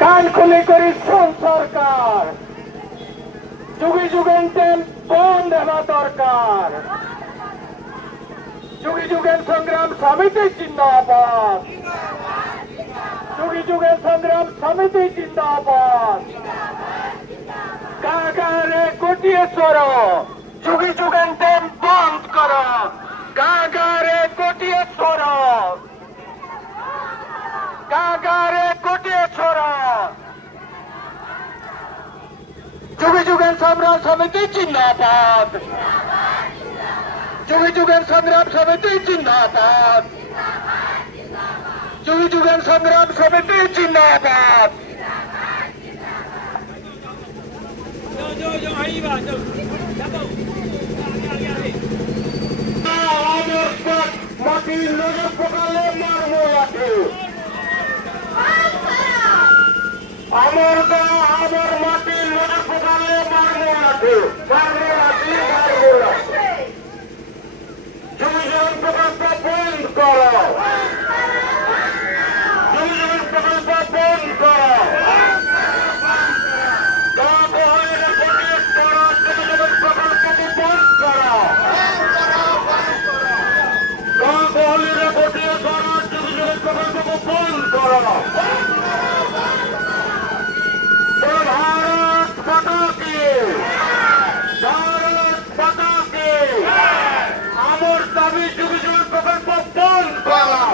কান খুলে করি সরকার, যুগে যুগান্তের বন্ধ হওয়া দরকার। যুগে যুগের সংগ্রাম সমিতি জিন্দাবাদ, যুগে যুগের সংগ্রাম সমিতি জিন্দাবাদ। কারাগারে গুটিয়ে সরো, যুগে যুগান্তের বন্ধ করো। কারাগারে গুটিয়ে সরো, কারাগারে গুটিয়ে সরো। যুগে যুগের সংগ্রাম সমিতি জিন্দাবাদ, যুগে যুগের সংগ্রাম সমিতি জিন্দাবাদ, যুগে যুগের সংগ্রাম সমিতি জিন্দাবাদ। মাটির নজর পকালে মারবো লাঠি, আমার গা আমার মাটির নজর পকালে মারবো লাঠি, মারবো লাঠি, মারবো লাঠি। জমিজীবন প্রকল্প বন্ধ করো, জমিজীবন প্রকল্প বন্ধ করো। भारत माता की, भारत माता की। আমার দাবি যুগ যুগ প্রকল্প বন্ধ করা,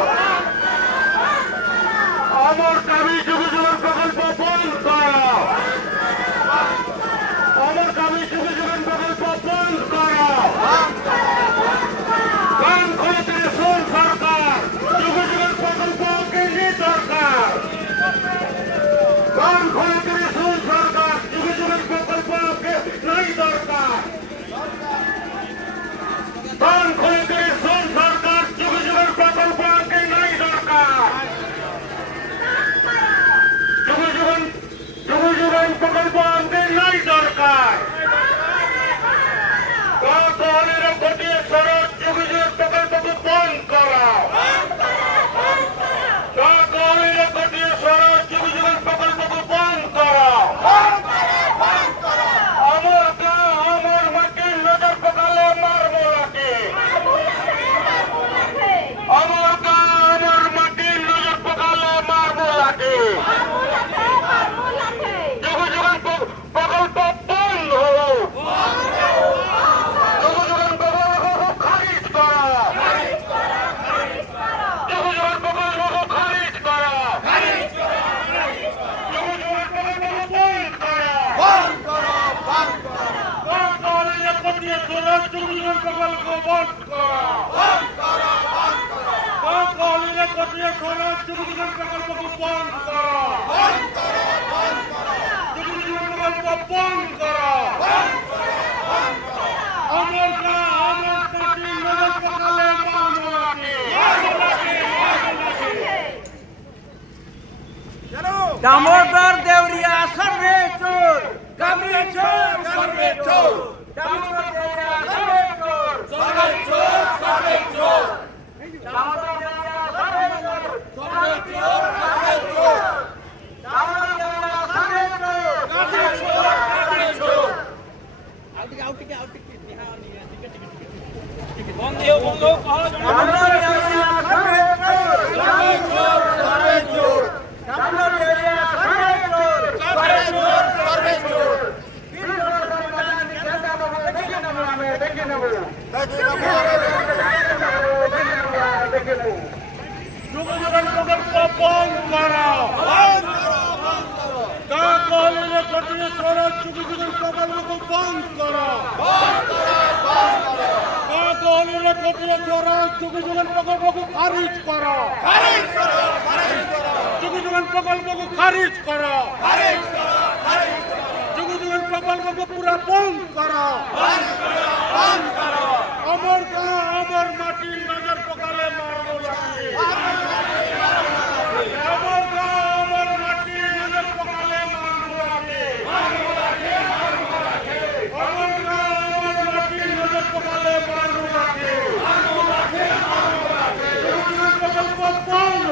আমার দাবি যুগ যুগ প্রকল্প বন্ধ করা, আমার দাবি যুগ যুগ প্রকল্প বন্ধ করা। কান খুলে শোন সরকার, যুগ যুগ প্রকল্প কেন্দ্রীয় সরকার। কান খুলে শোন সরকার, যুগ যুগ প্রকল্প নাই দরকার। কান খুলে শোন সরকার, যুগ যুগ প্রকল্প নাই দরকার। যুগ যুগ প্রকল্প নাই দরকার। দলের ঘটিয়ে সড়ক যুগ যুগ প্রকল্পকে বন্ধ করা, দলের ঘটিয়ে সড়ক যুগ যুগ প্রকল্পকে বন্ধ করা। আমার গা আমার মাটির নজর পকালে মারবো লাঠি, আমার গা আমার মাটির নজর পকালে মারবো লাঠি। যুগ যুগ প্রকল্প বন্ধ হলো, যুগ যুগ প্রকল্প খারিজ করা, যুগ যুগ প্রকল্প খারিজ করা, যুগ যুগ প্রকল্প বন্ধ করা। দলের ঘটিয়ে সড়ক যুগ যুগ প্রকল্প বন্ধ করা, দলের ঘটিয়ে সড়ক যুগ যুগ প্রকল্পকে বন্ধ করা, যুগ যুগ প্রকল্প বন্ধ করা। আমার গা আমার মাটির নজর পকালে মারবো লাঠি। দামোদর দেউরিয়া সর্বে চোর, গামী চোর সর্বে চোর, দামোদর দেউরিয়া সর্বে চোর, সর্বে চোর সর্বে চোর, দামোদর দেউরিয়া সর্বে চোর, সর্বে চোর সর্বে চোর, দামোদর দেউরিয়া সর্বে চোর, সর্বে চোর সর্বে চোর। দামোদর দেউরিয়া সর্বে চোর, সর্বে চোর সর্বে চোর, দামোদর দেউরিয়া সর্বে চোর, সর্বে চোর সর্বে চোর। দেখে নেব যুগ যুগ প্রকল্প বন্ধ করা, দলের ঘটিয়ে সড়ক যুগ যুগ প্রকল্পকে বন্ধ করা, দলের ঘটিয়ে সড়ক যুগ যুগ প্রকল্পকে খারিজ করা, যুগ যুগ প্রকল্পকে খারিজ করা, যুগ যুগ প্রকল্পকে পুরা বন্ধ করা। আমার গা আমার মাটির নজর পকালে মারবো লাঠি, আমার গা আমার মাটির নজর পকালে মারবো লাঠি, আমার গা আমার মাটির নজর পকালে মারবো লাঠি। প্রকল্প বন্ধ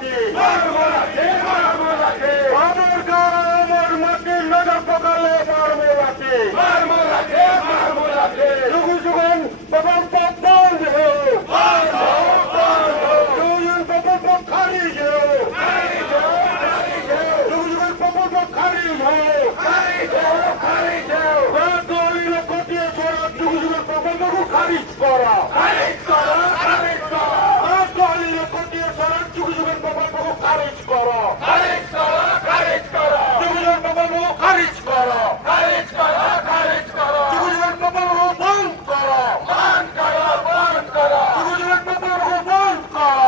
লাঠি মারবো লাঠি মারবো লাঠি আমার গাঁ আমার মাটির নজর পকালে মারবো লাঠি মারবো লাঠি মারবো লাঠি যুগ যুগন বাবার পথ বন্ধ হো যুগন বাবার পথ খারিজ হো যুগ যুগন বাবার পথ খারিজ হো খারিজ হো বাদলি লোকটিয়ে করা যুগ যুগন বাবার পথ খারিজ করা খারিজ করা খারিজ করা বাদলি লোকটিয়ে করা যুগ যুগন বাবার পথ খারিজ করা খারিজ করা খারিজ করা যুগ যুগন বাবার পথ খারিজ করা খারিজ করা খারিজ করা যুগ যুগন বাবার পথ বন্ধ করা বন্ধ করা বন্ধ করা যুগ যুগন বাবার পথ বন্ধ করা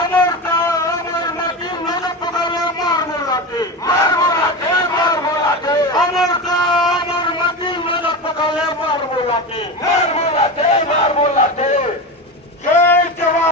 আমার গাঁ আমার মাটির নজর পকালে মারবো লাঠি মারবো লাঠি মারবো লাঠি আমার গাঁ আমার মাটির নজর পকালে মারবো লাঠি মারবো লাঠি মারবো লাঠি জয় জওয়ান।